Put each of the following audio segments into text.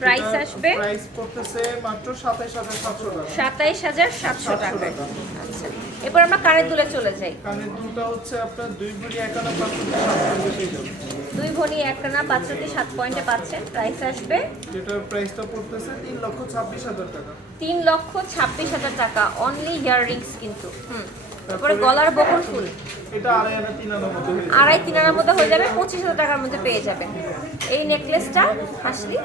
Price আসবে price পড়তেছে মাত্র 27700 টাকা। 27700 টাকা। আচ্ছা, এরপর আমরা কানের দুলে চলে যাই। কানের দুলটা হচ্ছে আপনার 2 ভরি 1 আনা 5 পয়েন্টে পেয়ে যাবেন। 2 ভরি 1 আনা 5.7 পয়েন্টে পাচ্ছেন। প্রাইস আসবে যেটার প্রাইসটা পড়তেছে 3,26,000 টাকা। 3,26,000 টাকা অনলি ইয়াররিংস কিন্তু। তারপরে গলার বকুল ফুল এটা 2.5 আনা 3 আনার মধ্যে হয়ে যাবে। 2.5-3 আনার মধ্যে হয়ে যাবে, 25,000 টাকার মধ্যে পেয়ে যাবেন। এই নেকলেসটা হাসলি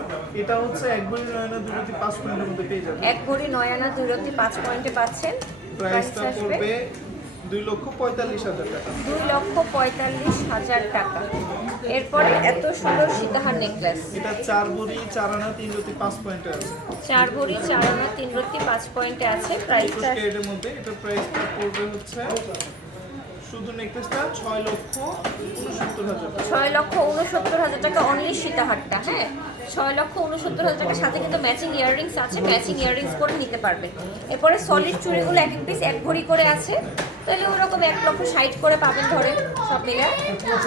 এটা হচ্ছে 1 ভরি 9 আনা 2 রতি 5 পয়েন্টের মধ্যে পেয়ে যাবেন। 1 ভরি 9 আনা 2 রতি 5 পয়েন্টে পাচ্ছেন। প্রাইসটা পড়বে 2,45,000 টাকা। 2,45,000 টাকা। এরপরে এত সুন্দর সীতাহার নেকলেস, এটা 4 ভরি 4 আনা 3 রতি 5 পয়েন্টে আছে। 4 ভরি 4 আনা 3 রতি 5 পয়েন্টে আছে। প্রাইসটা 21 ক্যারেটের মধ্যে এটা প্রাইসটা পড়বে হচ্ছে শুধু নেকলেসটা 6,69,000 টাকা। 6,69,000 টাকা অনলি সীতাহারটা। হ্যাঁ, 6,69,000 টাকার সাথে কিন্তু ম্যাচিং ইয়াররিংস আছে, ম্যাচিং ইয়াররিংস করে নিতে পারবেন। এরপরে সলিড চুড়িগুলো এক এক পিস 1 ভরি করে আছে, তাহলে ওরকম 1,60,000 করে পাবেন ধরে সব মিলে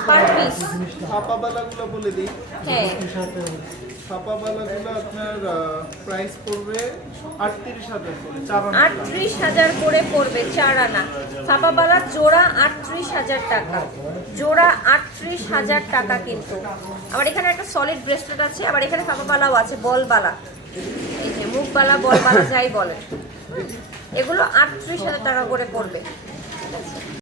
পার পিস। ছাপাবালাগুলো বলে দিই। হ্যাঁ, ছাপাবালাগুলো আপনার প্রাইস পড়বে 38,000 করে 4 আনা। 38,000 করে পড়বে 4 আনা। ছাপাবালা জোড়া 38,000 টাকা, জোড়া 38,000 টাকা কিন্তু। আবার এখানে একটা সলিড ব্রেসলেট আছে, আবার এখানে ছাপাবালাও আছে, বলবালা, এই যে মুখবালা বলবালা যাই বলে, এগুলো 38,000 টাকা করে পড়বে। ঠিক আছে।